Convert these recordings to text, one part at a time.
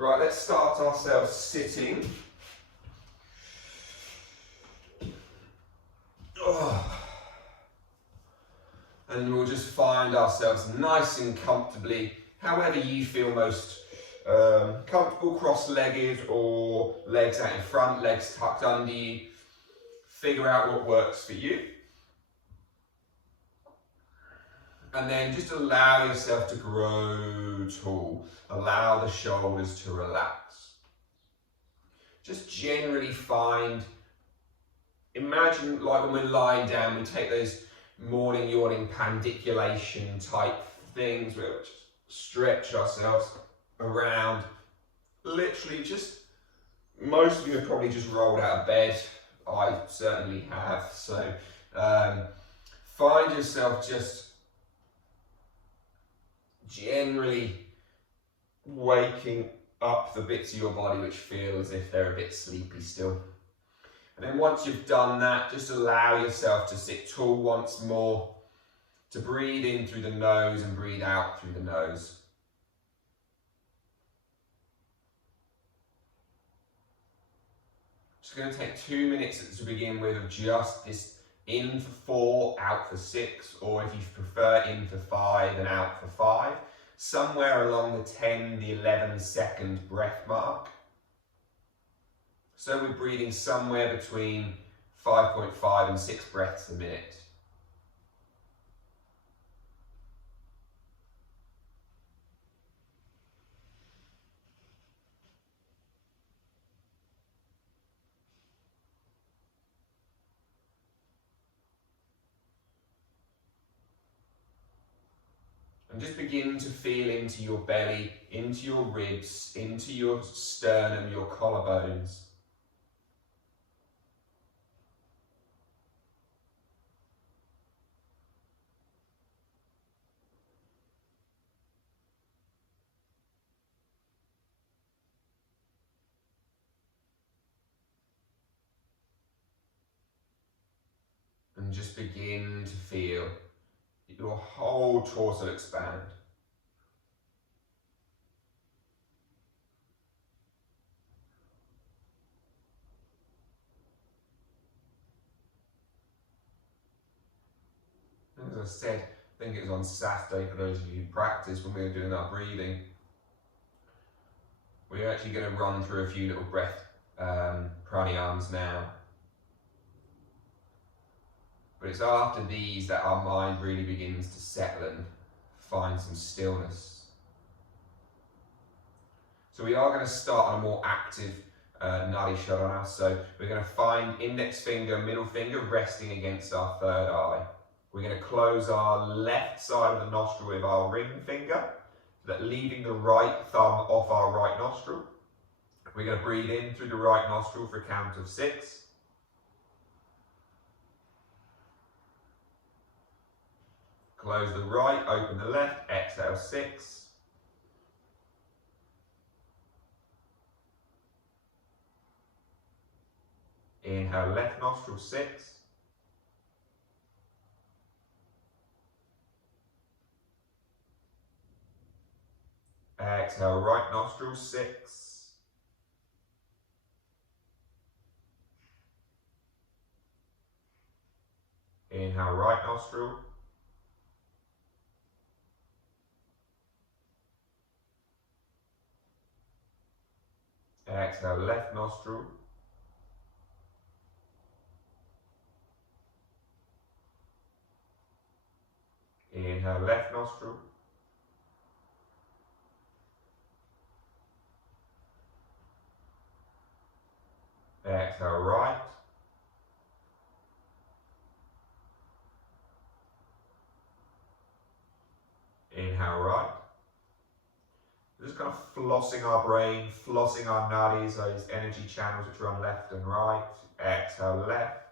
Right, let's start ourselves sitting. And we'll just find ourselves nice and comfortably, however you feel most comfortable, cross-legged or legs out in front, legs tucked under you. Figure out what works for you. And then just allow yourself to grow tall. Allow the shoulders to relax. Just generally imagine like when we're lying down, we take those morning yawning pandiculation type things where we just stretch ourselves around. Literally just, most of you have probably just rolled out of bed. I certainly have. So find yourself just generally waking up the bits of your body which feel as if they're a bit sleepy still. And then once you've done that, just allow yourself to sit tall once more, to breathe in through the nose and breathe out through the nose. Just going to take 2 minutes to begin with of just this in for 4, out for 6, or if you prefer in for 5 and out for 5, somewhere along the 10, the 11 second breath mark. So we're breathing somewhere between 5.5 and 6 breaths a minute. And just begin to feel into your belly, into your ribs, into your sternum, your collarbones. And just begin to feel your whole torso expand. As I said, I think it was on Saturday for those of you who practice when we were doing our breathing. We're actually going to run through a few little breath pranayams now. But it's after these that our mind really begins to settle and find some stillness. So we are going to start on a more active Nadi Shodhana. So we're going to find index finger, middle finger resting against our third eye. We're going to close our left side of the nostril with our ring finger, so that leaving the right thumb off our right nostril. We're going to breathe in through the right nostril for a count of 6. Close the right, open the left, exhale 6. Inhale left nostril 6. Exhale right nostril 6. Inhale right nostril. Exhale left nostril. Inhale left nostril. Exhale right. Inhale right. Just kind of flossing our brain, flossing our nadis, those energy channels which run left and right. Exhale left.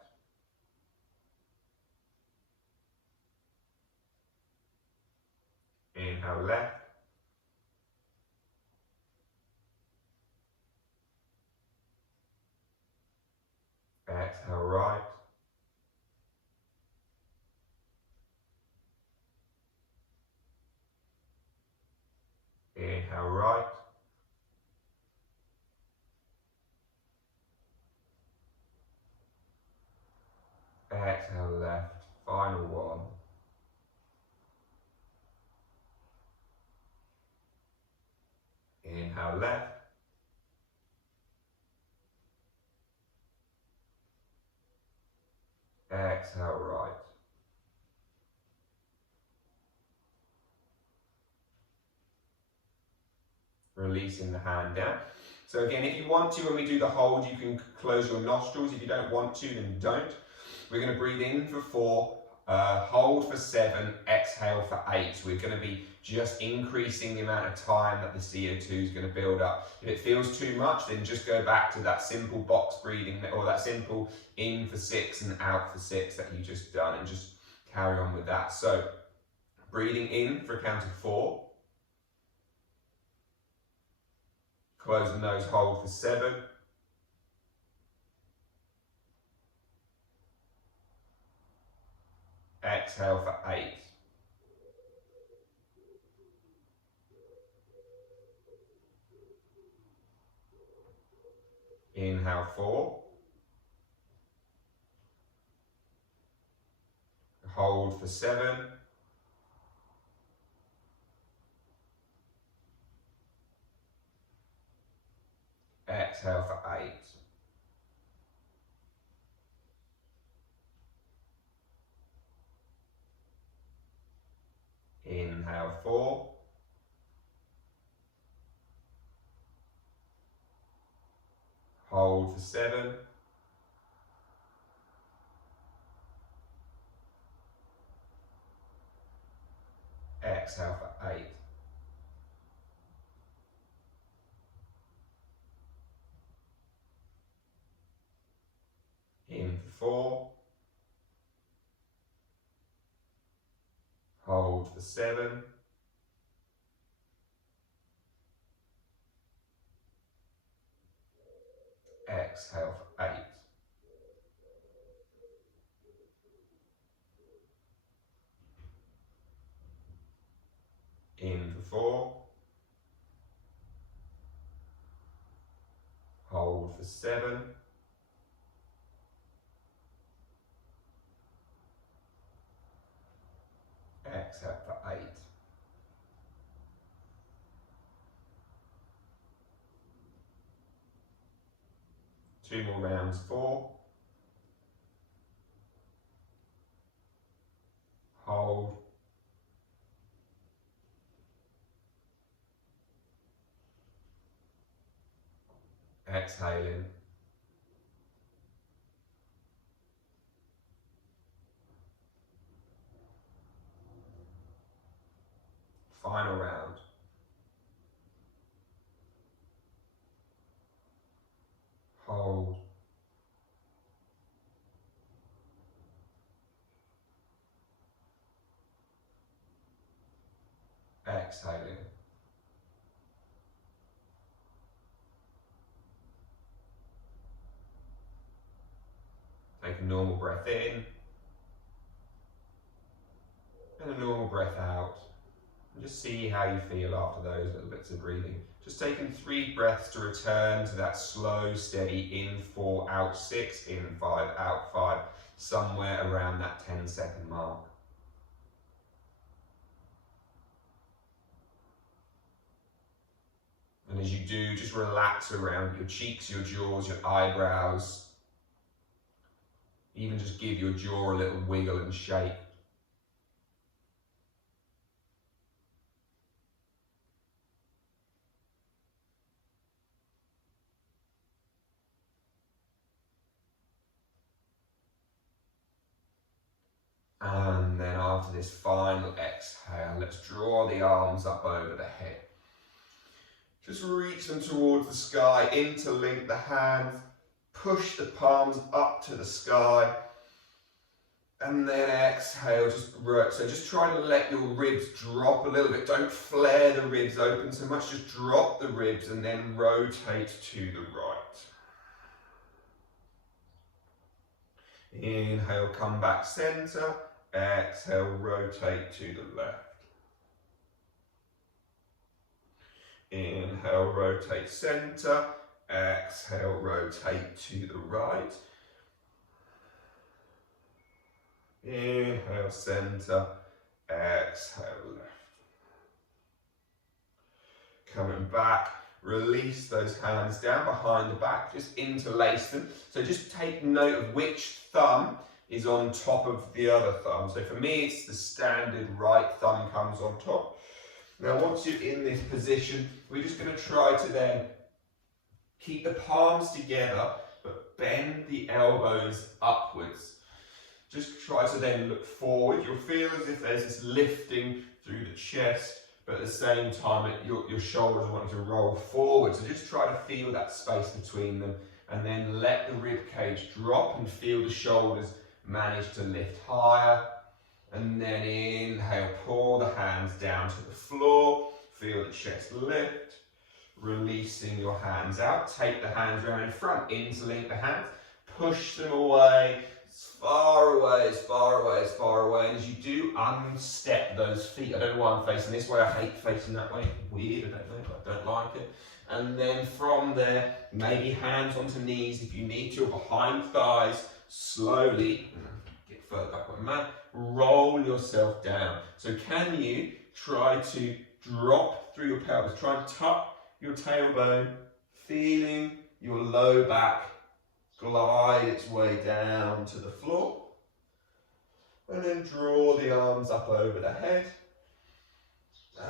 Inhale left. Exhale right. Inhale right. Exhale left, final one. Inhale left. Exhale right. Releasing the hand down. So again, if you want to, when we do the hold, you can close your nostrils. If you don't want to, then don't. We're going to breathe in for 4, hold for 7, exhale for 8. So we're going to be just increasing the amount of time that the CO2 is going to build up. If it feels too much, then just go back to that simple box breathing, or that simple in for 6 and out for 6 that you just done, and just carry on with that. So breathing in for a count of 4. Close the nose, hold for 7. Exhale for 8. Inhale 4. Hold for 7. Exhale for 8. Inhale 4. Hold for 7. Exhale for 8. In for 4. Hold for 7. Exhale for 8. In for 4. Hold for 7. Exhale for 8. Two more rounds. 4. Hold. Exhaling. Final round. Hold. Exhaling. Take a normal breath in and a normal breath out. And just see how you feel after those little bits of breathing. Just taking 3 breaths to return to that slow, steady in 4, out 6, in 5, out 5, somewhere around that 10-second mark. And as you do, just relax around your cheeks, your jaws, your eyebrows. Even just give your jaw a little wiggle and shake. And then after this final exhale, let's draw the arms up over the head. Just reach them towards the sky, interlink the hands, push the palms up to the sky, and then exhale, so just try to let your ribs drop a little bit. Don't flare the ribs open so much, just drop the ribs and then rotate to the right. Inhale, come back center. Exhale, rotate to the left. Inhale, rotate center. Exhale, rotate to the right. Inhale, center. Exhale, left. Coming back, release those hands down behind the back, just interlace them. So just take note of which thumb is on top of the other thumb. So for me, it's the standard right thumb comes on top. Now, once you're in this position, we're just going to try to then keep the palms together, but bend the elbows upwards. Just try to then look forward. You'll feel as if there's this lifting through the chest, but at the same time, your shoulders are wanting to roll forward. So just try to feel that space between them, and then let the rib cage drop and feel the shoulders manage to lift higher. And then inhale, pull the hands down to the floor. Feel the chest lift. Releasing your hands out. Take the hands around in front. Interlink the hands. Push them away. As far away, as far away, as far away. And as you do, unstep those feet. I don't know why I'm facing this way. I hate facing that way. Weird, I don't know, but I don't like it. And then from there, maybe hands onto knees if you need to, or behind thighs. Slowly, get further back on the mat. Roll yourself down. So can you try to drop through your pelvis? Try and tuck your tailbone, feeling your low back glide its way down to the floor. And then draw the arms up over the head.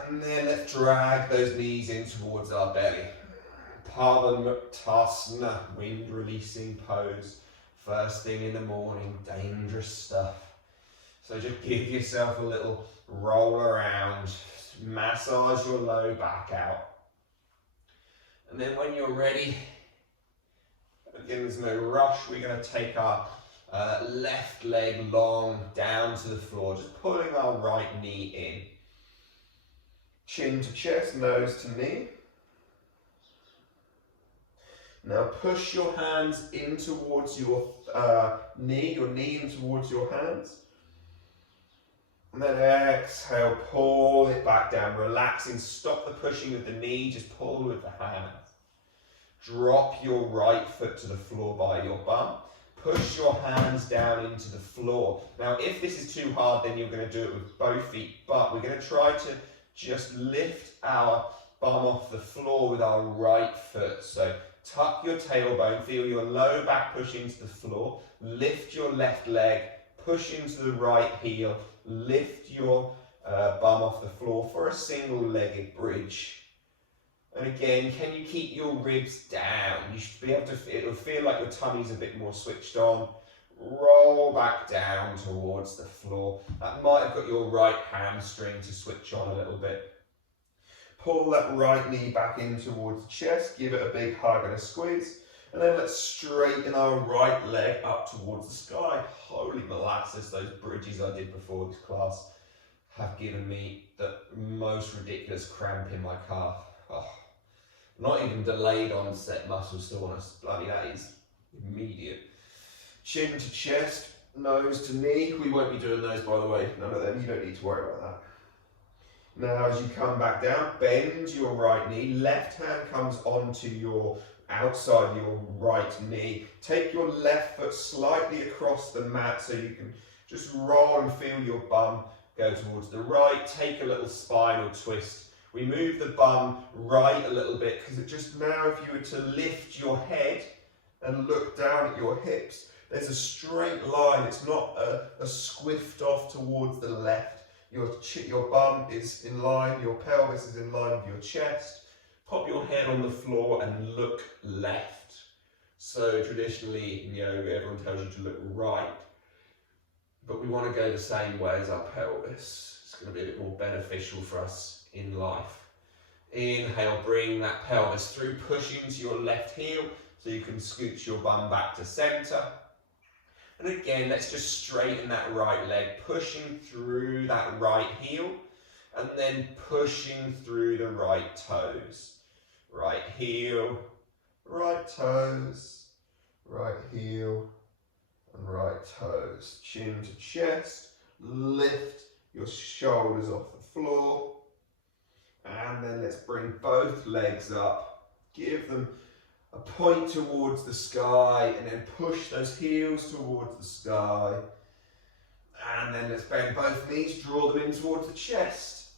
And then let's drag those knees in towards our belly. Padamuktasana, wind releasing pose. First thing in the morning, dangerous stuff. So just give yourself a little roll around, massage your low back out. And then when you're ready, again, there's no rush, we're going to take our left leg long down to the floor, just pulling our right knee in. Chin to chest, nose to knee. Now push your hands in towards your knee in towards your hands. And then exhale, pull it back down, relaxing, stop the pushing with the knee, just pull with the hands. Drop your right foot to the floor by your bum. Push your hands down into the floor. Now if this is too hard, then you're going to do it with both feet, but we're going to try to just lift our bum off the floor with our right foot. So tuck your tailbone, feel your low back push into the floor, lift your left leg, push into the right heel, lift your bum off the floor for a single-legged bridge. And again, can you keep your ribs down? You should be able to, it'll feel like your tummy's a bit more switched on. Roll back down towards the floor. That might have got your right hamstring to switch on a little bit. Pull that right knee back in towards the chest, give it a big hug and a squeeze. And then let's straighten our right leg up towards the sky. Holy molasses, those bridges I did before this class have given me the most ridiculous cramp in my calf. Oh, not even delayed onset muscle soreness, bloody that is immediate. Chin to chest, nose to knee. We won't be doing those, by the way, none of them, you don't need to worry about that. Now as you come back down, bend your right knee, left hand comes onto your outside of your right knee. Take your left foot slightly across the mat so you can just roll and feel your bum go towards the right. Take a little spinal twist. We move the bum right a little bit because it just now, if you were to lift your head and look down at your hips, there's a straight line. It's not a squiffed off towards the left. Your bum is in line, your pelvis is in line with your chest. Pop your head on the floor and look left. So traditionally in yoga, everyone tells you to look right, but we want to go the same way as our pelvis. It's going to be a bit more beneficial for us in life. Inhale, bring that pelvis through, push into your left heel so you can scooch your bum back to center. And again, let's just straighten that right leg, pushing through that right heel, and then pushing through the right toes. Right heel, right toes, right heel, and right toes. Chin to chest, lift your shoulders off the floor. And then let's bring both legs up, give them a point towards the sky, and then push those heels towards the sky. And then let's bend both knees, draw them in towards the chest.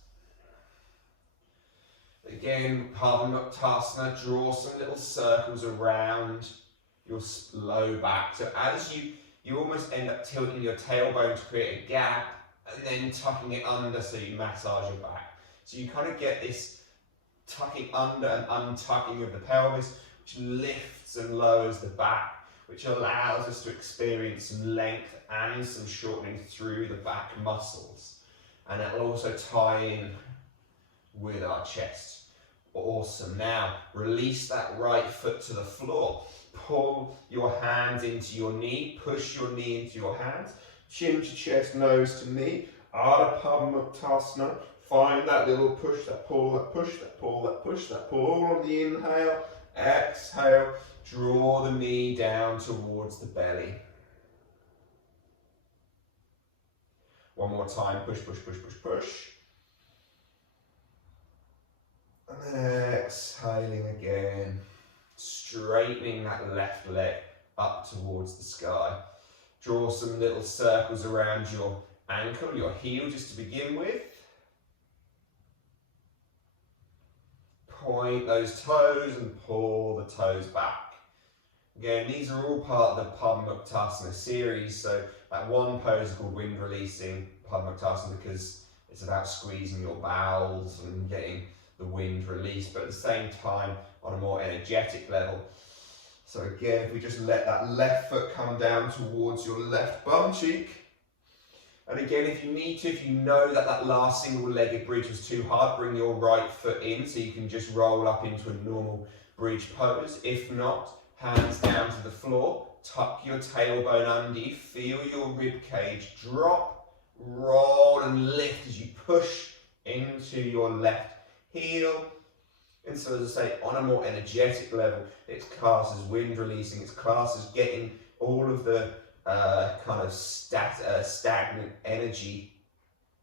Again, Padma-Muktasana, draw some little circles around your low back. So as you almost end up tilting your tailbone to create a gap and then tucking it under so you massage your back. So you kind of get this tucking under and untucking of the pelvis, which lifts and lowers the back, which allows us to experience some length and some shortening through the back muscles. And that will also tie in with our chest. Awesome. Now, release that right foot to the floor. Pull your hands into your knee, push your knee into your hands, chin to chest, nose to knee. Ardha Padma-Muktasana. Find that little push, that pull, that push, that pull, that push, that pull on the inhale. Exhale, draw the knee down towards the belly. One more time, push, push, push, push, push. And then exhaling again, straightening that left leg up towards the sky. Draw some little circles around your ankle, your heel just to begin with. Point those toes and pull the toes back. Again, these are all part of the Padma-Muktasana series, so that one pose is called wind releasing Padma-Muktasana because it's about squeezing your bowels and getting the wind released, but at the same time on a more energetic level. So again, if we just let that left foot come down towards your left bum cheek. And again, if you need to, if you know that that last single-legged bridge was too hard, bring your right foot in so you can just roll up into a normal bridge pose. If not, hands down to the floor, tuck your tailbone under you, feel your rib cage drop, roll and lift as you push into your left heel. And so as I say, on a more energetic level, it's classed as wind releasing, it's classed as getting all of the kind of stagnant energy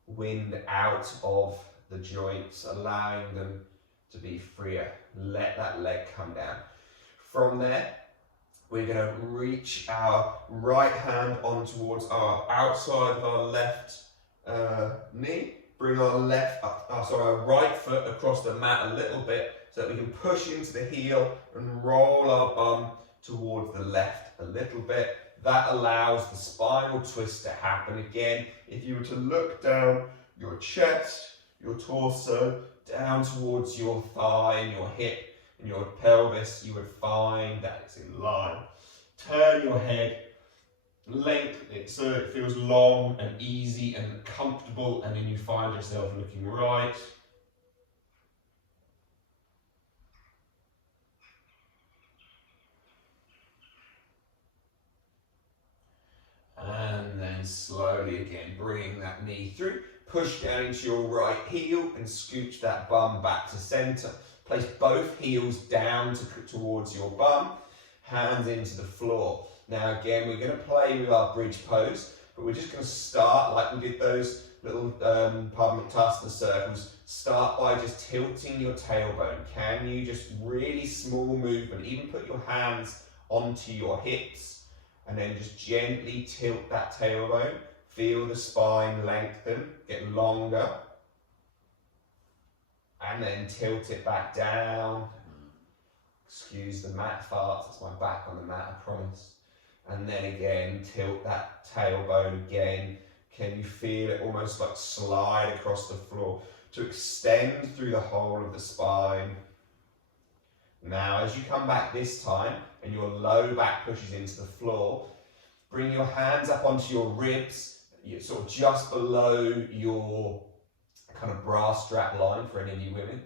wind out of the joints, allowing them to be freer. Let that leg come down. From there, we're going to reach our right hand on towards our outside of our left knee. Bring our our right foot across the mat a little bit so that we can push into the heel and roll our bum towards the left a little bit. That allows the spinal twist to happen again. If you were to look down your chest, your torso, down towards your thigh and your hip and your pelvis, you would find that it's in line. Turn your head, lengthen it so it feels long and easy and comfortable, and then you find yourself looking right. And then slowly again, bring that knee through, push down into your right heel and scooch that bum back to center. Place both heels down towards your bum, hands into the floor. Now again, we're going to play with our bridge pose, but we're just going to start like we did those little Padma-Muktasana circles. Start by just tilting your tailbone. Can you just really small movement, even put your hands onto your hips and then just gently tilt that tailbone. Feel the spine lengthen, get longer, and then tilt it back down. Excuse the mat farts, it's my back on the mat, I promise. And then again, tilt that tailbone again. Can you feel it almost like slide across the floor to extend through the whole of the spine? Now, as you come back this time and your low back pushes into the floor, bring your hands up onto your ribs, sort of just below your kind of bra strap line for any of you women.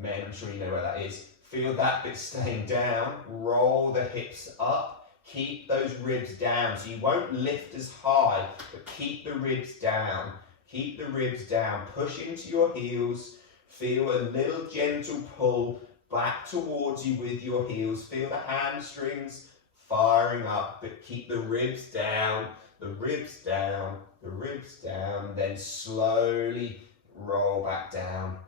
Men, I'm sure you know where that is. Feel that bit staying down, roll the hips up, keep those ribs down. So you won't lift as high, but keep the ribs down. Keep the ribs down, push into your heels, feel a little gentle pull back towards you with your heels. Feel the hamstrings firing up, but keep the ribs down, the ribs down, the ribs down, then slowly roll back down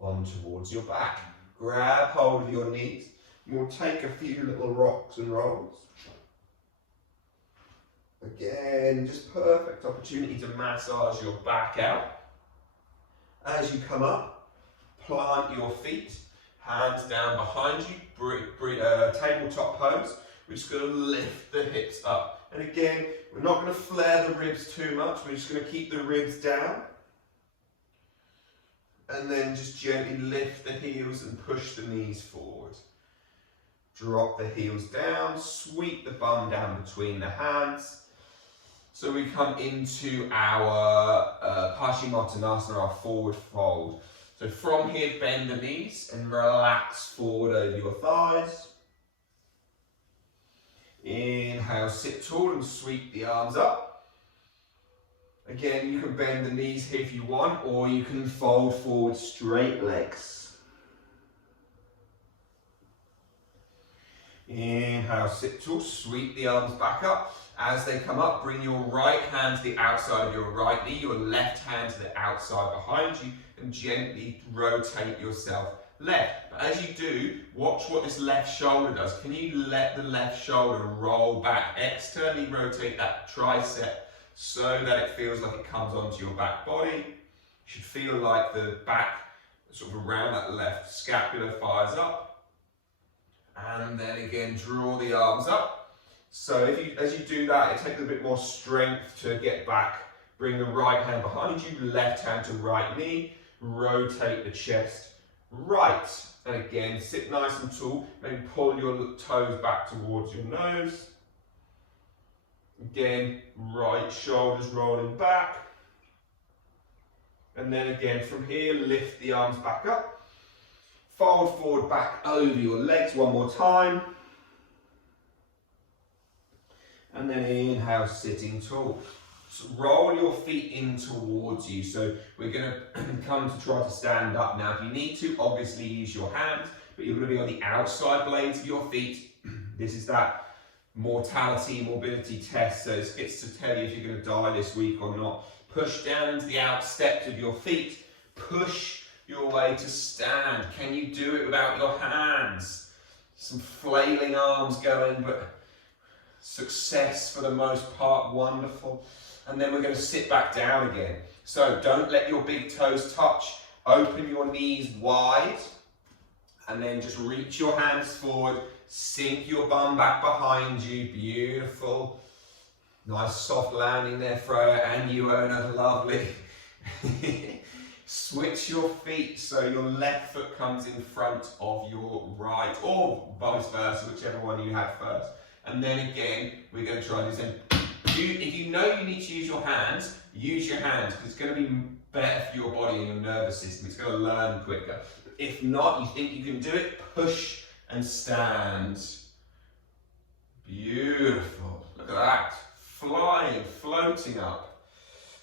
on towards your back. Grab hold of your knees. We'll take a few little rocks and rolls. Again, just perfect opportunity to massage your back out. As you come up, plant your feet, hands down behind you, tabletop pose. We're just going to lift the hips up. And again, we're not going to flare the ribs too much, we're just going to keep the ribs down. And then just gently lift the heels and push the knees forward. Drop the heels down, sweep the bum down between the hands. So we come into our Paschimottanasana, our forward fold. So from here, bend the knees and relax forward over your thighs. Inhale, sit tall and sweep the arms up. Again, you can bend the knees here if you want, or you can fold forward straight legs. Inhale, sit tall, sweep the arms back up. As they come up, bring your right hand to the outside of your right knee, your left hand to the outside behind you, and gently rotate yourself left. But as you do, watch what this left shoulder does. Can you let the left shoulder roll back? Externally rotate that tricep so that it feels like it comes onto your back body. You should feel like the back, sort of around that left scapula, fires up. And then again, draw the arms up. So as you do that, it takes a bit more strength to get back. Bring the right hand behind you, left hand to right knee, rotate the chest right. And again, sit nice and tall, maybe pull your toes back towards your nose. Again, right shoulders rolling back. And then again, from here, lift the arms back up. Fold forward back over your legs one more time. And then inhale, sitting tall. So roll your feet in towards you. So we're going to come to try to stand up. Now, if you need to, obviously use your hands, but you're going to be on the outside blades of your feet. This is that mortality, morbidity test. So it's to tell you if you're going to die this week or not. Push down into the out steps of your feet. Push your way to stand. Can you do it without your hands? Some flailing arms going, but success for the most part, wonderful. And then we're going to sit back down again. So don't let your big toes touch. Open your knees wide. And then just reach your hands forward. Sink your bum back behind you. Beautiful. Nice soft landing there, Freya, and you, Ona. Lovely. Switch your feet so your left foot comes in front of your right, or vice versa, whichever one you had first. And then again, we're going to try this. And if you know you need to use your hands, use your hands, because it's going to be better for your body and your nervous system. It's going to learn quicker. If not, you think you can do it, push and stand. Beautiful. Look at that. Flying, floating up.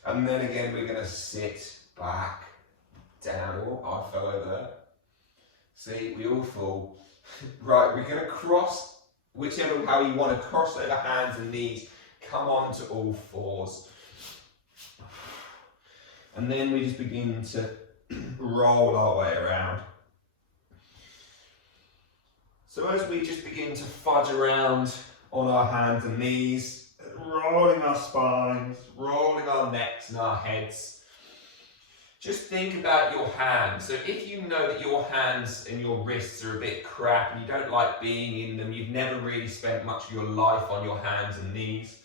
And then again, we're going to sit back down. Oh, I fell over there. See, we all fall. Right, we're going to cross. Whichever how you want to cross over hands and knees, come on to all fours. And then we just begin to roll our way around. So as we just begin to fudge around on our hands and knees, rolling our spines, rolling our necks and our heads, just think about your hands. So if you know that your hands and your wrists are a bit crap and you don't like being in them, you've never really spent much of your life on your hands and knees,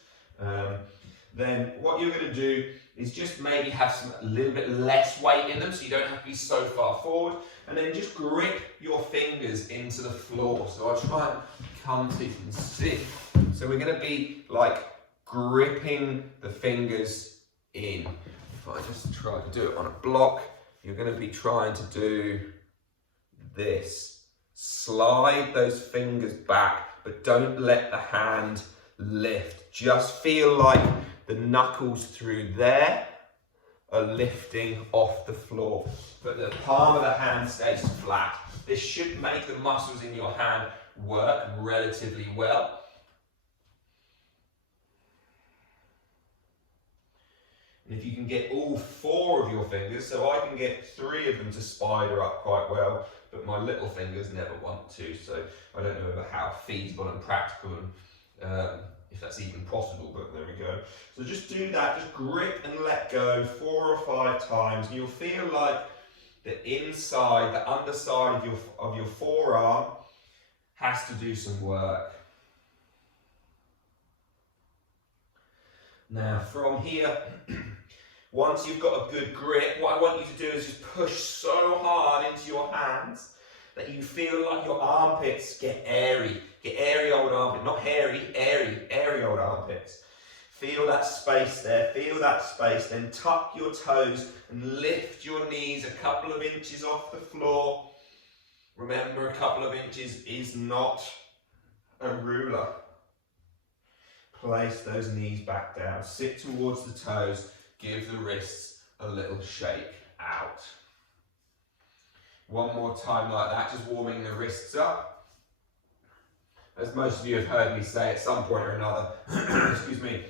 then what you're going to do is just maybe have a little bit less weight in them so you don't have to be so far forward, and then just grip your fingers into the floor. So I'll try and come so you can see. So we're going to be like gripping the fingers in. If I just try to do it on a block, you're going to be trying to do this. Slide those fingers back, but don't let the hand lift. Just feel like the knuckles through there are lifting off the floor, but the palm of the hand stays flat. This should make the muscles in your hand work relatively well. And if you can get all four of your fingers, so I can get 3 of them to spider up quite well, but my little fingers never want to, so I don't know how feasible and practical and if that's even possible, but there we go. So just do that, just grip and let go 4 or 5 times, and you'll feel like the inside, the underside of your forearm has to do some work. Now from here, once you've got a good grip, what I want you to do is just push so hard into your hands that you feel like your armpits get airy. Get airy old armpit, not hairy, airy old armpits. Feel that space there, feel that space, then tuck your toes and lift your knees a couple of inches off the floor. Remember, a couple of inches is not a ruler. Place those knees back down, sit towards the toes, give the wrists a little shake out. One more time like that, just warming the wrists up. As most of you have heard me say at some point or another, excuse me,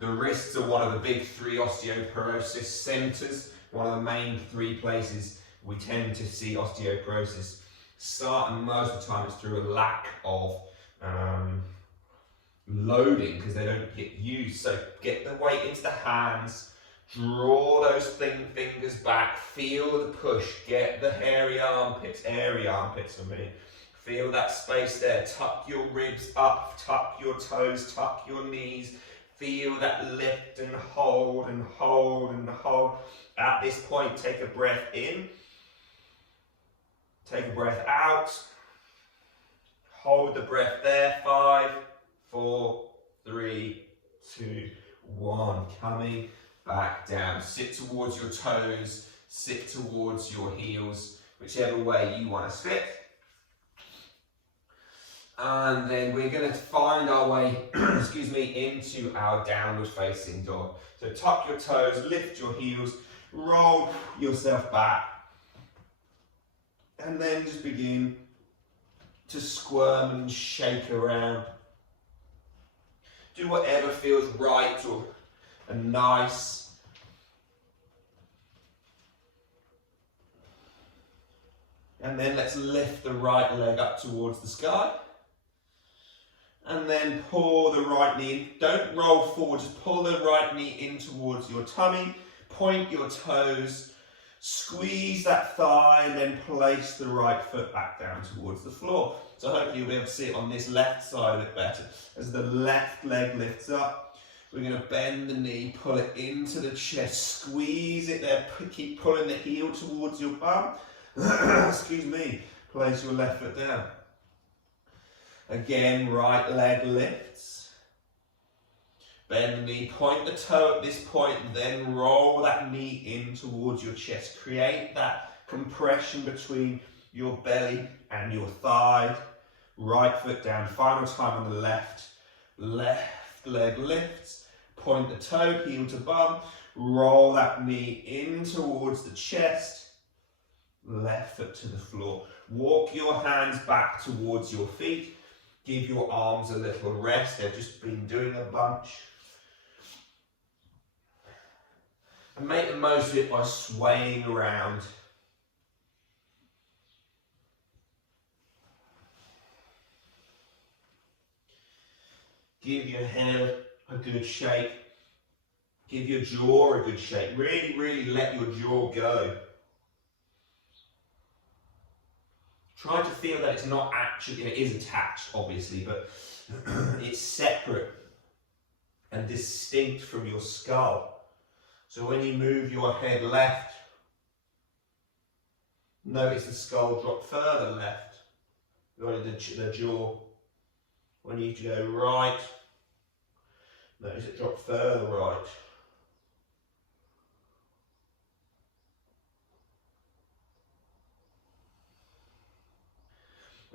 the wrists are one of the big 3 osteoporosis centres, one of the main 3 places we tend to see osteoporosis start, and most of the time it's through a lack of loading because they don't get used. So get the weight into the hands, draw those fingers back, feel the push, get the airy armpits for me. Feel that space there, tuck your ribs up, tuck your toes, tuck your knees, feel that lift and hold and hold and hold. At this point, take a breath in, take a breath out, hold the breath there, 5, 4, 3, 2, 1, coming back down. Sit towards your toes, sit towards your heels, whichever way you want to sit. And then we're going to find our way, excuse me, into our downward facing dog. So tuck your toes, lift your heels, roll yourself back, and then just begin to squirm and shake around. Do whatever feels right and nice. And then let's lift the right leg up towards the sky. And then pull the right knee in. Don't roll forward, just pull the right knee in towards your tummy. Point your toes, squeeze that thigh, and then place the right foot back down towards the floor. So hopefully you'll be able to see it on this left side a bit better. As the left leg lifts up, we're going to bend the knee, pull it into the chest, squeeze it there, keep pulling the heel towards your bum. Excuse me, place your left foot down. Again, right leg lifts. Bend the knee, point the toe at this point, then roll that knee in towards your chest. Create that compression between your belly and your thigh. Right foot down, final time on the left. Left leg lifts, point the toe, heel to bum, roll that knee in towards the chest. Left foot to the floor. Walk your hands back towards your feet. Give your arms a little rest. They've just been doing a bunch. And make the most of it by swaying around. Give your head a good shake. Give your jaw a good shake. Really, really let your jaw go. Try to feel that it's not actually, it is attached obviously, but it's separate and distinct from your skull. So when you move your head left, notice the skull drop further left, the jaw. When you go right, notice it drop further right.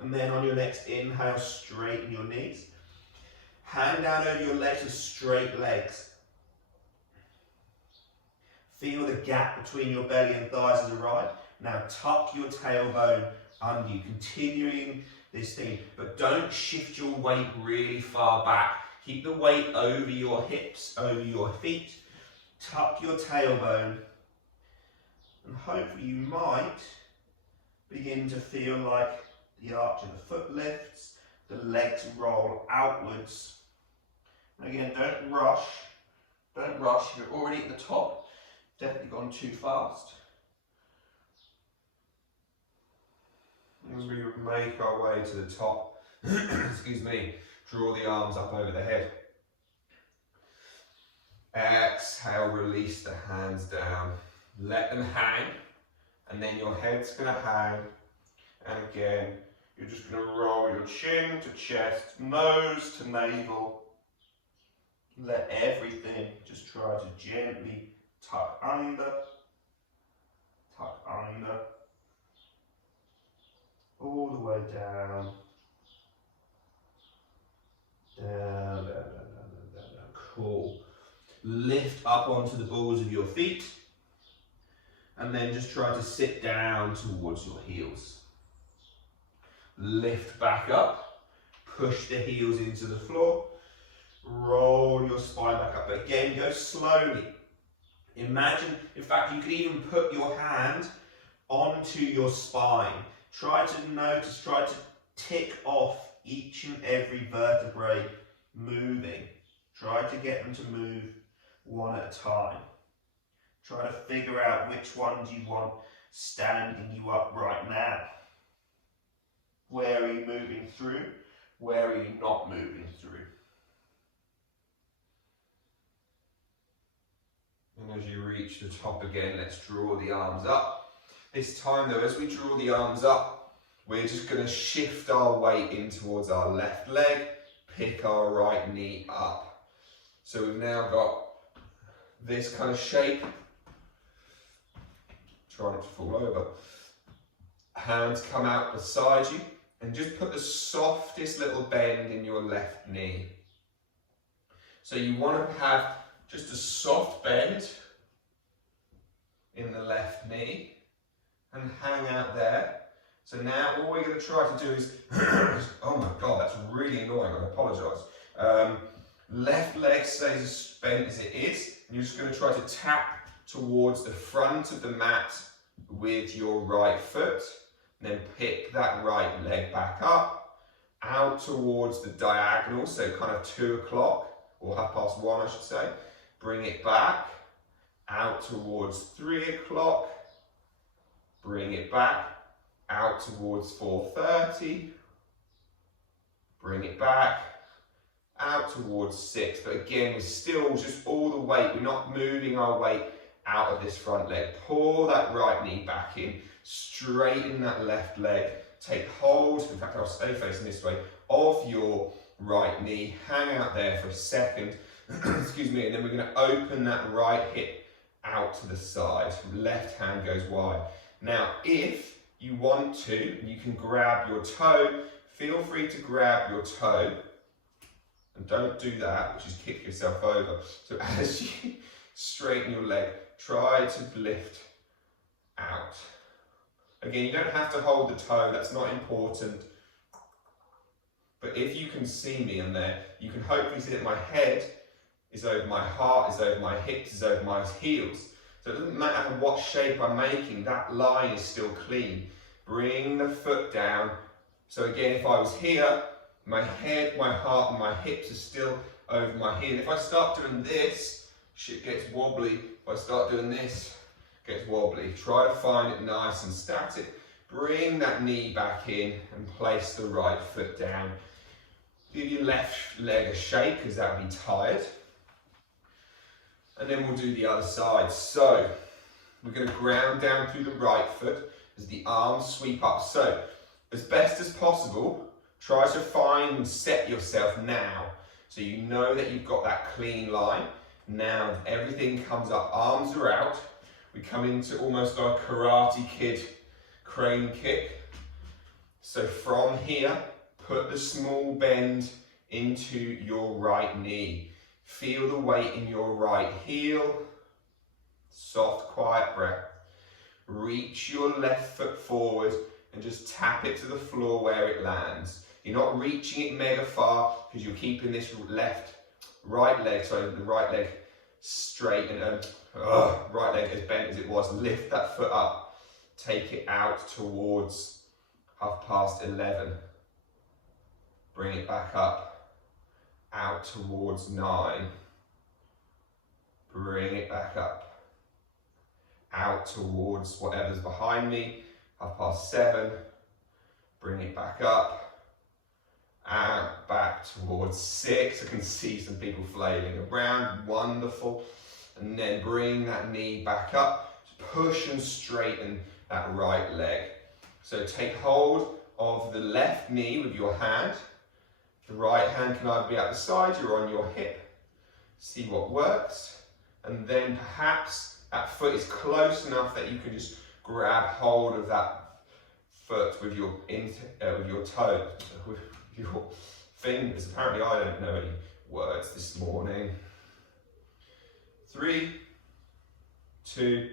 And then on your next inhale, straighten your knees. Hand down over your legs with straight legs. Feel the gap between your belly and thighs as a ride. Now tuck your tailbone under you, continuing this thing, but don't shift your weight really far back. Keep the weight over your hips, over your feet. Tuck your tailbone, and hopefully you might begin to feel like the arch of the foot lifts, the legs roll outwards, Again, don't rush. Don't rush. You're already at the top. Definitely gone too fast. As we make our way to the top, excuse me, draw the arms up over the head. Exhale, release the hands down. Let them hang, and then your head's going to hang. And again, you're just going to roll your chin to chest, nose to navel. Let everything just try to gently tuck under, all the way down, down. Cool. Lift up onto the balls of your feet, and then just try to sit down towards your heels. Lift back up, push the heels into the floor, roll your spine back up, but again, go slowly. Imagine, in fact, you could even put your hand onto your spine. Try to notice, try to tick off each and every vertebrae moving. Try to get them to move one at a time. Try to figure out which ones you want standing you up right now. Where are you moving through? Where are you not moving through? And as you reach the top again, let's draw the arms up. This time though, as we draw the arms up, we're just going to shift our weight in towards our left leg, pick our right knee up. So we've now got this kind of shape. Try not to fall over. Hands come out beside you, and just put the softest little bend in your left knee. So you want to have just a soft bend in the left knee and hang out there. So now all we're going to try to do is, oh my God, that's really annoying, I apologise. Left leg stays as bent as it is, and you're just going to try to tap towards the front of the mat with your right foot. And then pick that right leg back up, out towards the diagonal, so kind of 2 o'clock, or 1:30, I should say. Bring it back, out towards 3 o'clock, bring it back, out towards 4:30, bring it back, out towards 6. But again, we're still just all the weight, we're not moving our weight out of this front leg. Pull that right knee back in, straighten that left leg, take hold, in fact I'll stay facing this way, of your right knee, hang out there for a second, excuse me, and then we're going to open that right hip out to the side, left hand goes wide. Now if you want to, you can grab your toe, feel free to grab your toe, and don't do that, which is kick yourself over. So as you straighten your leg, try to lift out. Again, you don't have to hold the toe, that's not important. But if you can see me in there, you can hopefully see that my head is over my heart, is over my hips, is over my heels. So it doesn't matter what shape I'm making, that line is still clean. Bring the foot down. So again, if I was here, my head, my heart, and my hips are still over my heel. If I start doing this, shit gets wobbly. If I start doing this, gets wobbly. Try to find it nice and static. Bring that knee back in and place the right foot down. Give your left leg a shake because that would be tired. And then we'll do the other side. So we're going to ground down through the right foot as the arms sweep up. So as best as possible, try to find and set yourself now. So you know that you've got that clean line. Now everything comes up, arms are out. We come into almost like a Karate Kid crane kick. So from here, put the small bend into your right knee. Feel the weight in your right heel. Soft, quiet breath. Reach your left foot forward and just tap it to the floor where it lands. You're not reaching it mega far because you're keeping this the right leg straight and right leg as bent as it was. Lift that foot up. Take it out towards 11:30. Bring it back up. out towards 9. Bring it back up, out towards whatever's behind me, 7:30. Bring it back up, out back towards 6. I can see some people flailing around, wonderful. And then bring that knee back up, push and straighten that right leg. So take hold of the left knee with your hand. The right hand can either be at the side, you're on your hip. See what works. And then perhaps that foot is close enough that you can just grab hold of that foot with your toe, with your fingers. Apparently I don't know any words this morning. 3, 2,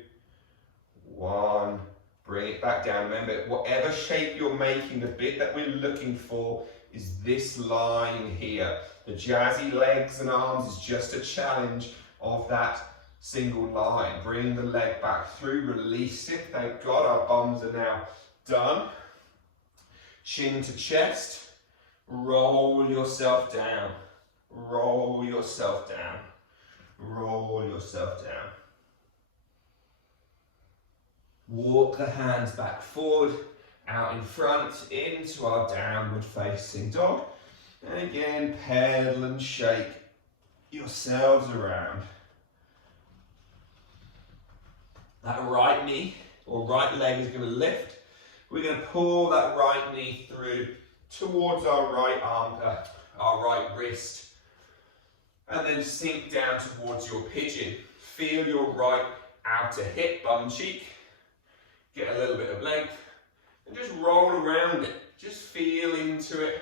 1. Bring it back down. Remember, whatever shape you're making, the bit that we're looking for is this line here. The jazzy legs and arms is just a challenge of that single line. Bring the leg back through, release it. Thank God our bums are now done. Chin to chest. Roll yourself down. Roll yourself down. Roll yourself down. Walk the hands back forward, out in front, into our downward facing dog. And again, pedal and shake yourselves around. That right knee or right leg is going to lift. We're going to pull that right knee through towards our right armpit, our right wrist. And then sink down towards your pigeon. Feel your right outer hip, bum cheek. Get a little bit of length. And just roll around it. Just feel into it.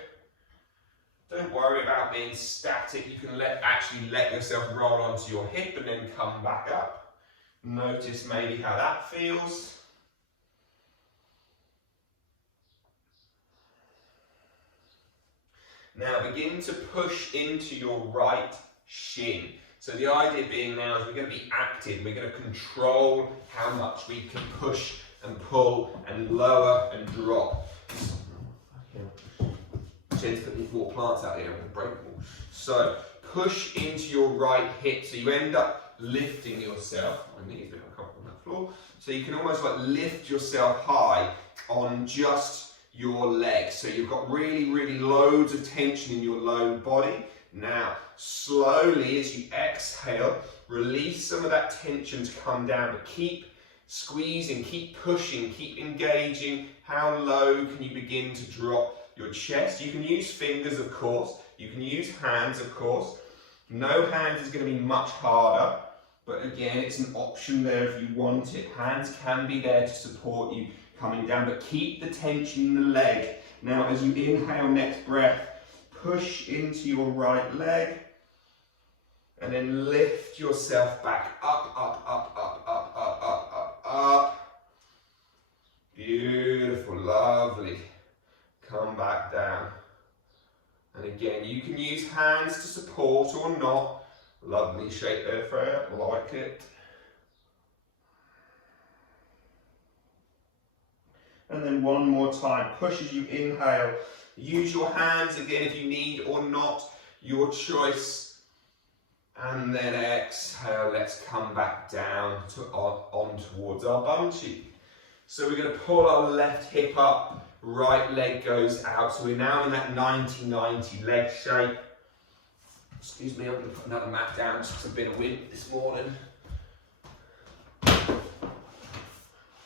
Don't worry about being static. You can actually let yourself roll onto your hip and then come back up. Notice maybe how that feels. Now begin to push into your right shin. So the idea being now is we're going to be active. We're going to control how much we can push and pull and lower and drop. Jen's put these more plants out here, I'm going to break them all. So push into your right hip. So you end up lifting yourself. My knee's a bit uncomfortable on that floor. So you can almost like lift yourself high on just your legs. So you've got really, really loads of tension in your lower body. Now, slowly as you exhale, release some of that tension to come down, but keep squeezing, keep pushing, keep engaging. How low can you begin to drop your chest? You can use fingers, of course. You can use hands, of course. No hands is going to be much harder, but again, it's an option there if you want it. Hands can be there to support you coming down, but keep the tension in the leg. Now, as you inhale, next breath, push into your right leg, and then lift yourself back up, up, up, up, up, up, up, up, up. Beautiful, lovely. Come back down. And again, you can use hands to support or not. Lovely shape there, Freya, like it. And then one more time, push as you inhale. Use your hands again if you need or not, your choice. And then exhale, let's come back down to on towards our bum cheek. So we're going to pull our left hip up, right leg goes out. So we're now in that 90-90 leg shape. Excuse me, I'm going to put another mat down just because I've been a wind this morning.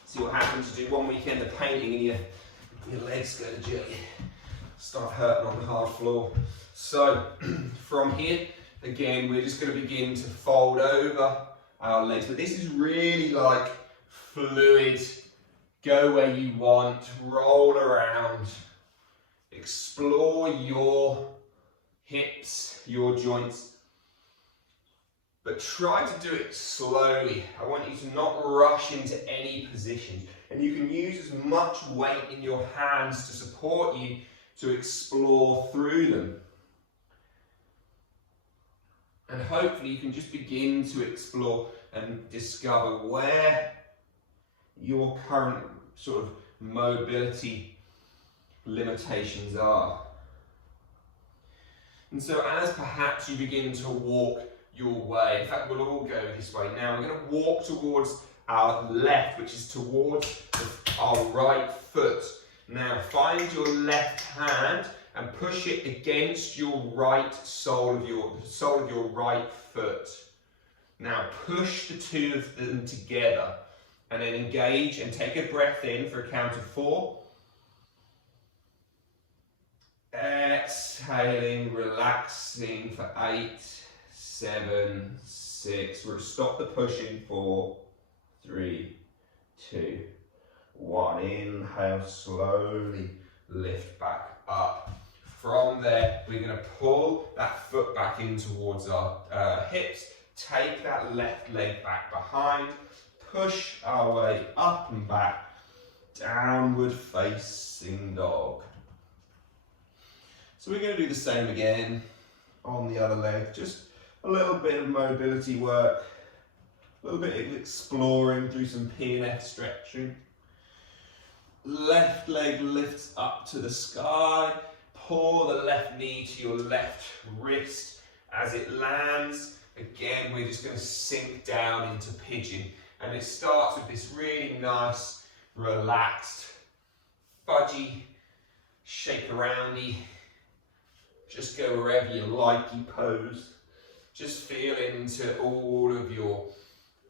See what happens. You do one weekend of painting and your legs go to jelly. Start hurting on the hard floor. So from here, again, we're just going to begin to fold over our legs. But this is really like fluid. Go where you want, roll around, explore your hips, your joints. But try to do it slowly. I want you to not rush into any position. And you can use as much weight in your hands to support you to explore through them. And hopefully you can just begin to explore and discover where your current sort of mobility limitations are. And so as perhaps you begin to walk your way, in fact we'll all go this way now, we're going to walk towards our left, which is towards our right foot. Now find your left hand and push it against your right sole of your right foot. Now push the two of them together and then engage and take a breath in for a count of 4. Exhaling, relaxing for 8, 7, 6. We'll stop the pushing. 4, 3, 2, 1. Inhale, slowly lift back up. From there, we're going to pull that foot back in towards our hips. Take that left leg back behind. Push our way up and back. Downward facing dog. So we're going to do the same again on the other leg. Just a little bit of mobility work. A little bit of exploring through some P&F stretching. Left leg lifts up to the sky. Pull the left knee to your left wrist. As it lands, again, we're just going to sink down into pigeon. And it starts with this really nice, relaxed, fudgy, shake aroundy. Just go wherever you like, you pose. Just feel into all of your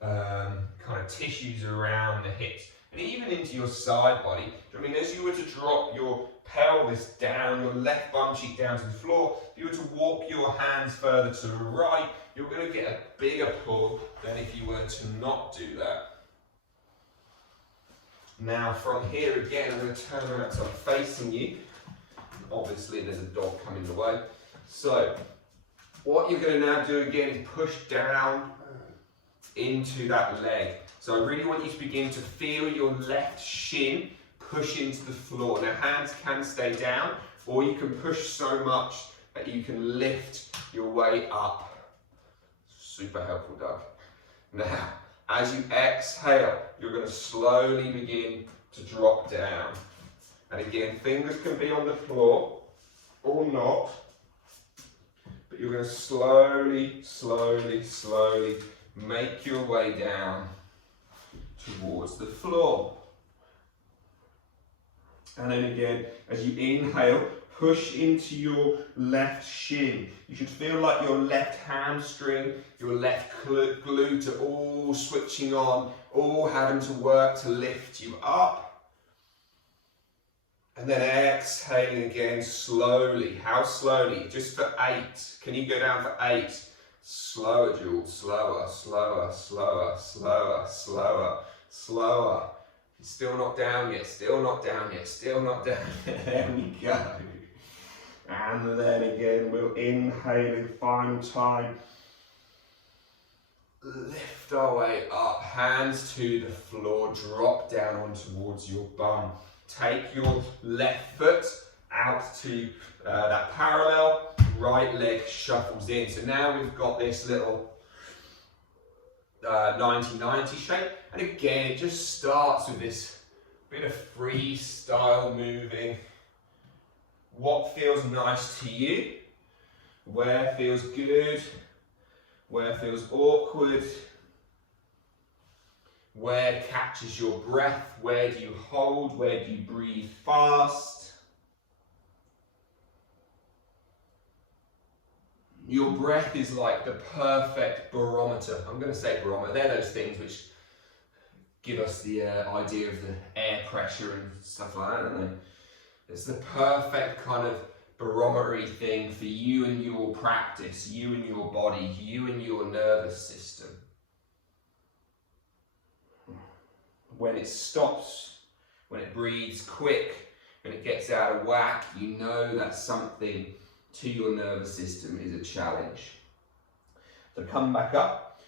kind of tissues around the hips. And even into your side body. I mean, as you were to drop your pelvis down, your left bum cheek down to the floor, if you were to walk your hands further to the right, you're going to get a bigger pull than if you were to not do that. Now from here again, I'm going to turn around so I'm facing you. Obviously there's a dog coming the way. So what you're going to now do again is push down into that leg. So I really want you to begin to feel your left shin push into the floor. Now hands can stay down, or you can push so much that you can lift your way up. Super helpful, Doug. Now, as you exhale, you're going to slowly begin to drop down. And again, fingers can be on the floor or not, but you're going to slowly, slowly, slowly make your way down towards the floor. And then again, as you inhale, push into your left shin. You should feel like your left hamstring, your left glute are all switching on, all having to work to lift you up. And then exhaling again slowly. How slowly? Just for 8. Can you go down for 8? Slower, Jules. Slower, slower, slower, slower, slower, slower. Still not down yet. Still not down yet. Still not down yet. There we go. And then again, we'll inhale final time. Lift our way up. Hands to the floor. Drop down on towards your bum. Take your left foot out to that parallel, right leg shuffles in. So now we've got this little 90-90 shape. And again, it just starts with this bit of freestyle moving. What feels nice to you? Where feels good? Where feels awkward? Where catches your breath? Where do you hold? Where do you breathe fast? Your breath is like the perfect barometer. I'm going to say barometer. They're those things which give us the idea of the air pressure and stuff like that, don't they? It's the perfect kind of barometer-y thing for you and your practice, you and your body, you and your nervous system. When it stops, when it breathes quick, when it gets out of whack, you know that something to your nervous system is a challenge. So come back up,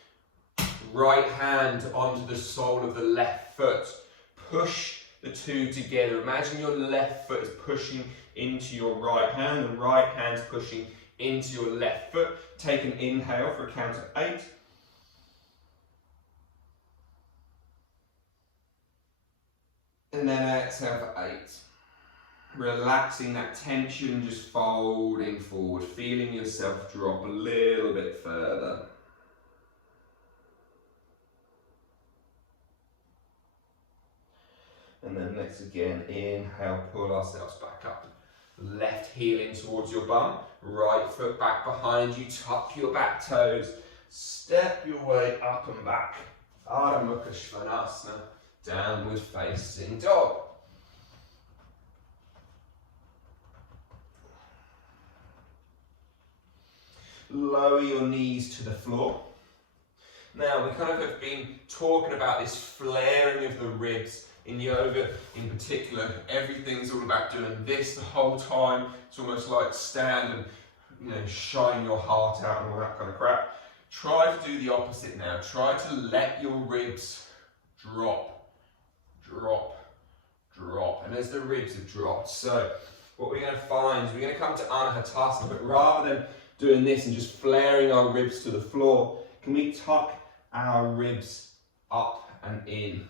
right hand onto the sole of the left foot. Push the two together. Imagine your left foot is pushing into your right hand, the right hand's pushing into your left foot. Take an inhale for a count of 8. And then exhale for 8. Relaxing that tension, just folding forward, feeling yourself drop a little bit further. And then let's again inhale, pull ourselves back up. Left heel in towards your bum, right foot back behind you, tuck your back toes, step your way up and back. Ardha Mukha Svanasana, downward facing dog. Lower your knees to the floor. Now, we kind of have been talking about this flaring of the ribs in yoga in particular. Everything's all about doing this the whole time. It's almost like stand and shine your heart out and all that kind of crap. Try to do the opposite now. Try to let your ribs drop, drop, drop. And as the ribs have dropped, so what we're going to find is we're going to come to Anahatasana, but rather than doing this and just flaring our ribs to the floor, can we tuck our ribs up and in?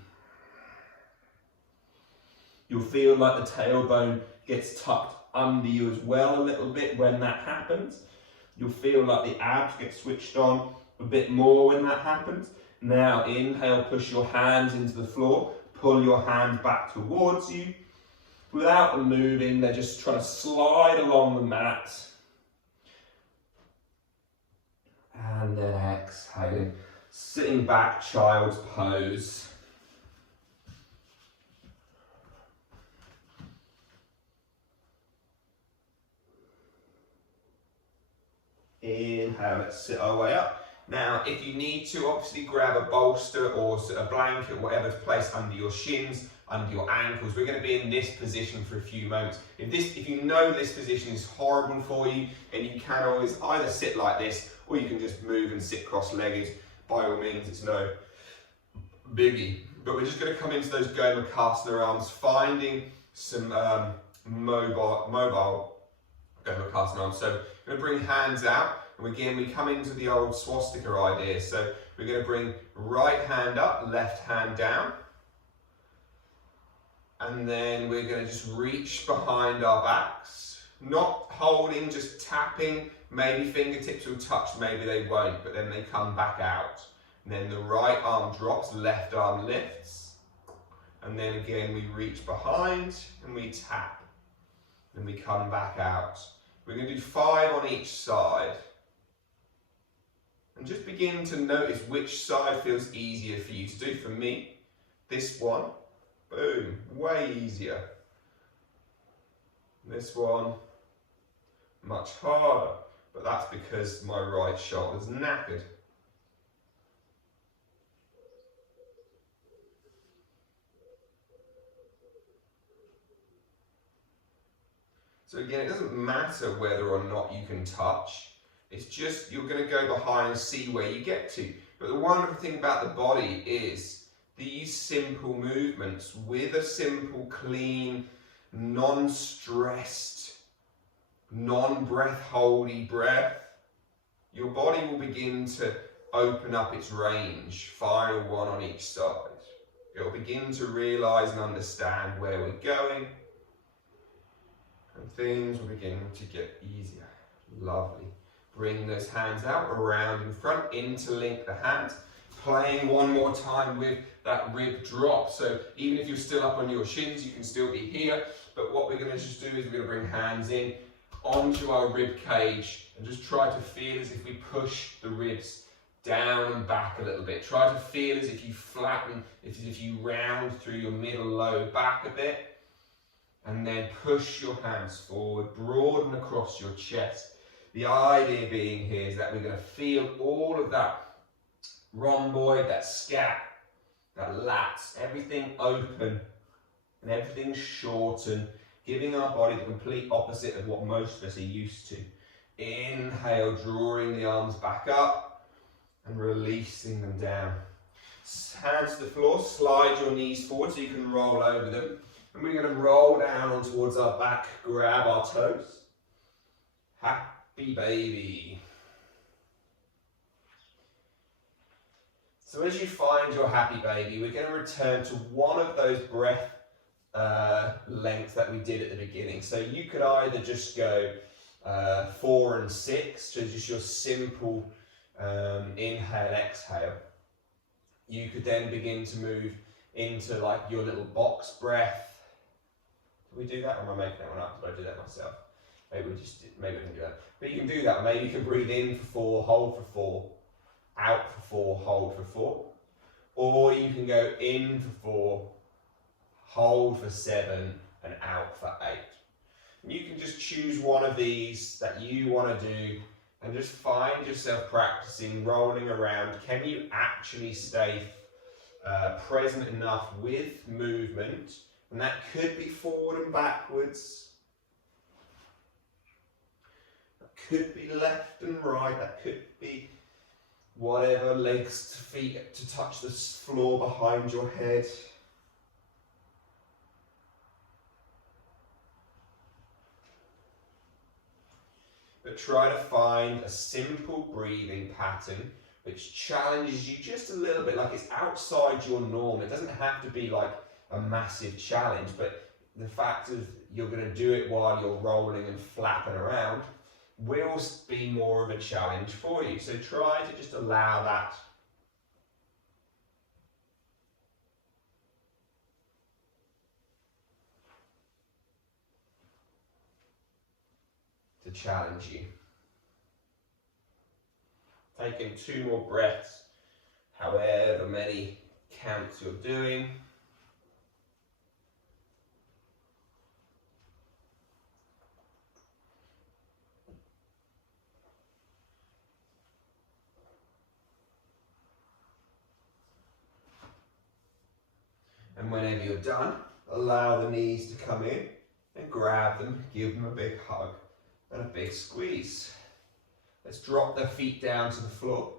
You'll feel like the tailbone gets tucked under you as well a little bit when that happens. You'll feel like the abs get switched on a bit more when that happens. Now inhale, push your hands into the floor, pull your hands back towards you. Without them moving, they're just trying to slide along the mat. And then exhaling, sitting back, child's pose. Inhale, let's sit our way up. Now, if you need to, obviously grab a bolster or a blanket, whatever to place under your shins, under your ankles. We're going to be in this position for a few moments. If you know this position is horrible for you, and you can always either sit like this, or you can just move and sit cross-legged. By all means, it's no biggie. But we're just going to come into those Gomukhasana arms, finding some mobile Gomukhasana arms. So we're going to bring hands out, and again we come into the old swastika idea. So we're going to bring right hand up, left hand down, and then we're going to just reach behind our backs, not holding, just tapping. Maybe fingertips will touch, maybe they won't, but then they come back out. And then the right arm drops, left arm lifts, and then again we reach behind and we tap, and we come back out. We're going to do 5 on each side. And just begin to notice which side feels easier for you to do. For me, this one, boom, way easier. This one, much harder, but that's because my right shoulder's knackered. So again, it doesn't matter whether or not you can touch. It's just you're going to go behind and see where you get to. But the wonderful thing about the body is these simple movements with a simple, clean, non-stressed, non-breath holdy breath, your body will begin to open up its range, final one on each side. It will begin to realise and understand where we're going, and things will begin to get easier. Lovely. Bring those hands out, around in front, interlink the hands, playing one more time with that rib drop. So even if you're still up on your shins, you can still be here, but what we're going to just do is we're going to bring hands in onto our rib cage and just try to feel as if we push the ribs down and back a little bit. Try to feel as if you flatten, as if you round through your middle low back a bit, and then push your hands forward, broaden across your chest. The idea being here is that we're going to feel all of that rhomboid, that scap, that lats, everything open and everything shorten, giving our body the complete opposite of what most of us are used to. Inhale, drawing the arms back up and releasing them down. Hands to the floor, slide your knees forward so you can roll over them. And we're going to roll down towards our back, grab our toes. Happy baby. So as you find your happy baby, we're going to return to one of those breath length that we did at the beginning. So you could either just go 4 and 6, so just your simple inhale, exhale. You could then begin to move into like your little box breath. Did we do that, or am I making that one up? Did I do that myself? Maybe we can do that. But you can do that. Maybe you can breathe in for 4, hold for 4, out for 4, hold for 4. Or you can go in for 4, hold for 7, and out for 8. And you can just choose one of these that you want to do and just find yourself practicing rolling around. Can you actually stay present enough with movement? And that could be forward and backwards. That could be left and right. That could be whatever, legs to feet to touch the floor behind your head. But try to find a simple breathing pattern which challenges you just a little bit, like it's outside your norm. It doesn't have to be like a massive challenge, but the fact of you're going to do it while you're rolling and flapping around will be more of a challenge for you. So try to just allow that. To challenge you. Taking 2 more breaths, however many counts you're doing. And whenever you're done, allow the knees to come in and grab them, give them a big hug and a big squeeze. Let's drop the feet down to the floor.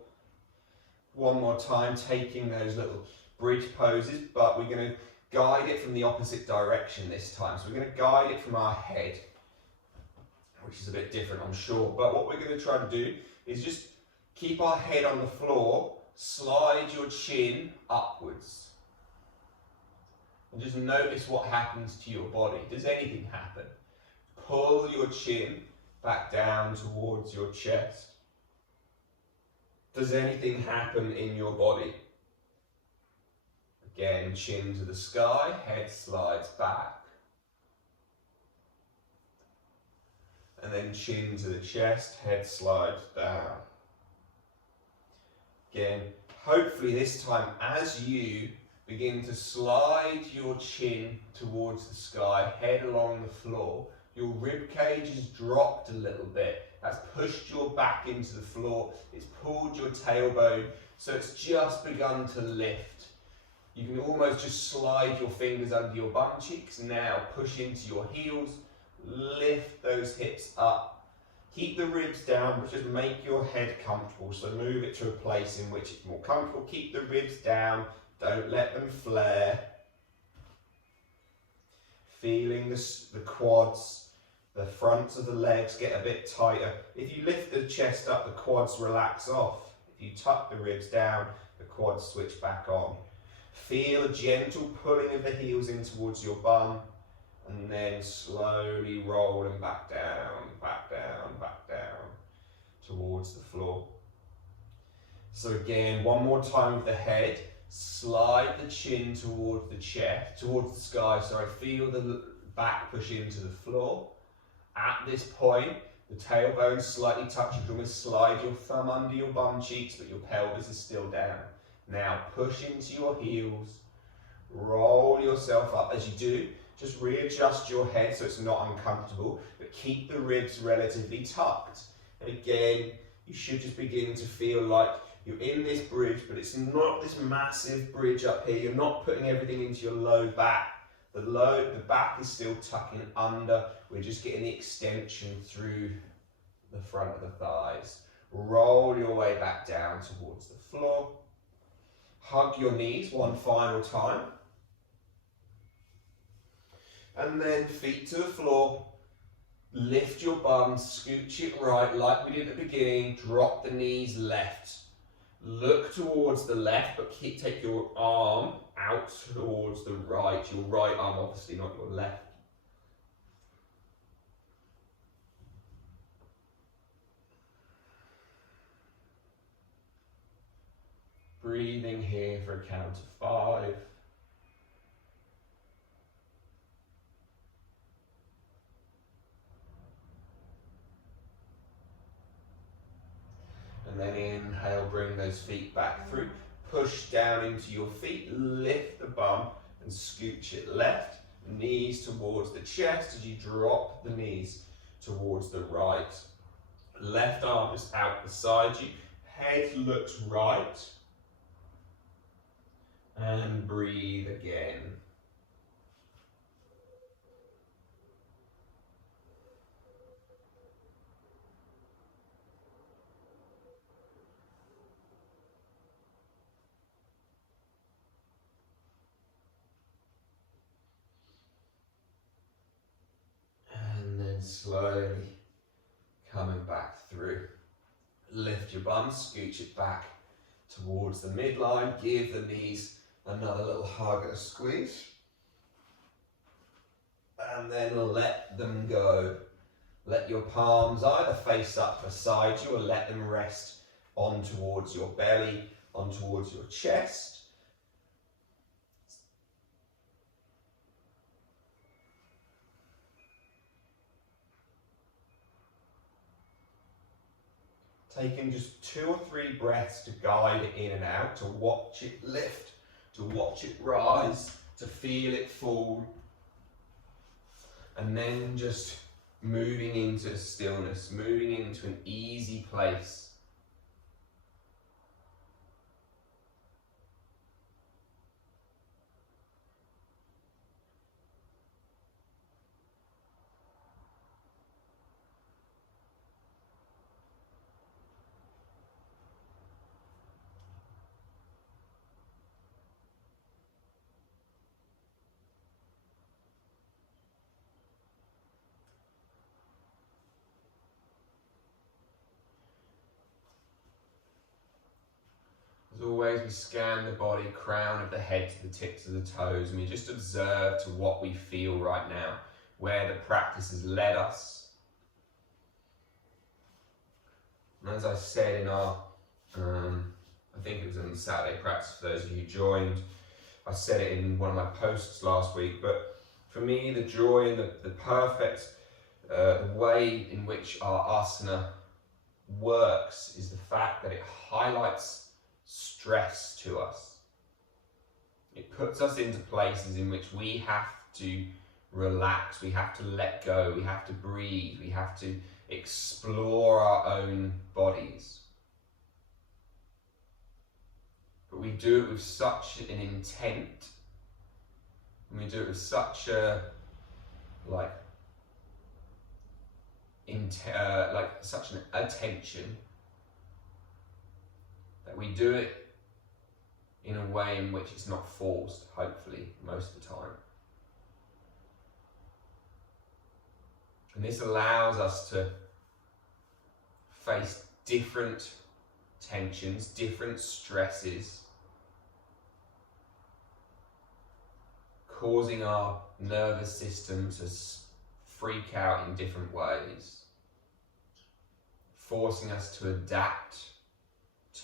One more time, taking those little bridge poses, but we're going to guide it from the opposite direction this time. So we're going to guide it from our head, which is a bit different, I'm sure. But what we're going to try to do is just keep our head on the floor, slide your chin upwards. And just notice what happens to your body. Does anything happen? Pull your chin back down towards your chest. Does anything happen in your body? Again, chin to the sky, head slides back. And then chin to the chest, head slides down. Again, hopefully this time as you begin to slide your chin towards the sky, head along the floor, your rib cage has dropped a little bit. That's pushed your back into the floor. It's pulled your tailbone, so it's just begun to lift. You can almost just slide your fingers under your bum cheeks. Now push into your heels, lift those hips up. Keep the ribs down, but just make your head comfortable. So move it to a place in which it's more comfortable. Keep the ribs down. Don't let them flare. Feeling the quads, the fronts of the legs get a bit tighter. If you lift the chest up, the quads relax off. If you tuck the ribs down, the quads switch back on. Feel a gentle pulling of the heels in towards your bum, and then slowly rolling back down, back down, back down towards the floor. So again, one more time with the head. Slide the chin towards the chest, towards the sky, sorry. Feel the back push into the floor. At this point, the tailbone slightly touches. You can almost slide your thumb under your bum cheeks, but your pelvis is still down. Now push into your heels. Roll yourself up. As you do, just readjust your head so it's not uncomfortable, but keep the ribs relatively tucked. And again, you should just begin to feel like you're in this bridge, but it's not this massive bridge up here. You're not putting everything into your low back. The back is still tucking under. We're just getting the extension through the front of the thighs. Roll your way back down towards the floor. Hug your knees one final time. And then feet to the floor. Lift your bum, scooch it right like we did at the beginning. Drop the knees left. Look towards the left, but take your arm out towards the right, your right arm obviously, not your left. Breathing here for a count of 5. And then inhale, bring those feet back through. Push down into your feet, lift the bum and scooch it left. Knees towards the chest as you drop the knees towards the right. Left arm is out beside you, head looks right. And breathe again. And then slowly coming back through. Lift your bum, scooch it back towards the midline. Give the knees another little hug and a squeeze. And then let them go. Let your palms either face up beside you or let them rest on towards your belly, on towards your chest. Taking just 2 or 3 breaths to guide it in and out, to watch it lift, to watch it rise, to feel it fall. And then just moving into stillness, moving into an easy place. As always, we scan the body, crown of the head to the tips of the toes, and we just observe to what we feel right now, where the practice has led us. And as I said in our, I think it was on the Saturday practice for those of you who joined, I said it in one of my posts last week, but for me the joy and the perfect way in which our asana works is the fact that it highlights stress to us. It puts us into places in which we have to relax, we have to let go, we have to breathe, we have to explore our own bodies. But we do it with such an intent, and we do it with such a such an attention, that we do it in a way in which it's not forced, hopefully, most of the time. And this allows us to face different tensions, different stresses, causing our nervous system to freak out in different ways, forcing us to adapt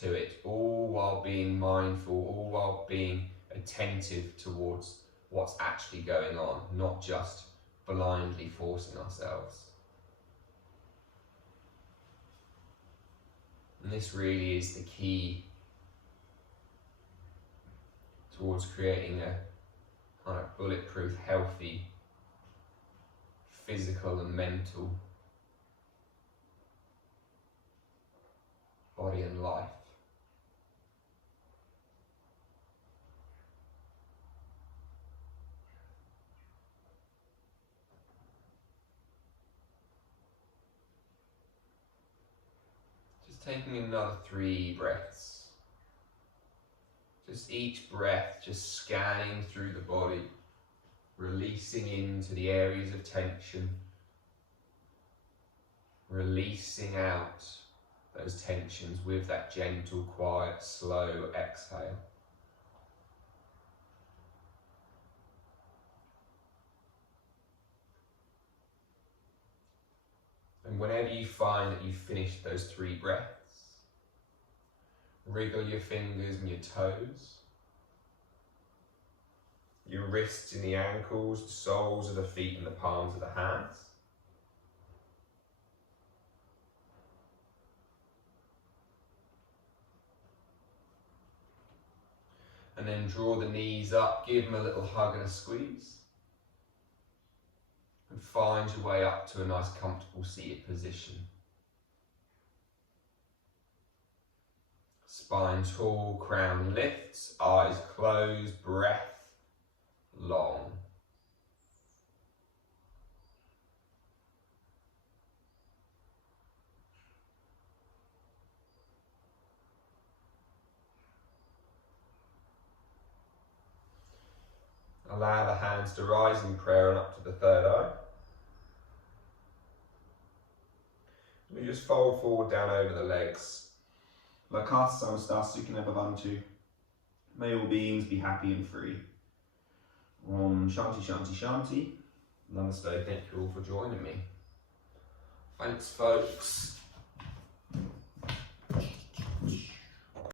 to it, all while being mindful, all while being attentive towards what's actually going on, not just blindly forcing ourselves. And this really is the key towards creating a kind of bulletproof, healthy, physical and mental body and life. Just taking another 3 breaths. Just each breath, just scanning through the body, releasing into the areas of tension, releasing out those tensions with that gentle, quiet, slow exhale. And whenever you find that you've finished those 3 breaths, wriggle your fingers and your toes, your wrists and the ankles, the soles of the feet and the palms of the hands. And then draw the knees up, give them a little hug and a squeeze. And find your way up to a nice comfortable seated position. Spine tall, crown lifts, eyes closed, breath long. Allow the hands to rise in prayer and up to the third eye. We just fold forward down over the legs. Lakata Samastha Sukhina Bhavantu. May all beings be happy and free. Om Shanti Shanti Shanti. Namaste. Thank you all for joining me. Thanks, folks.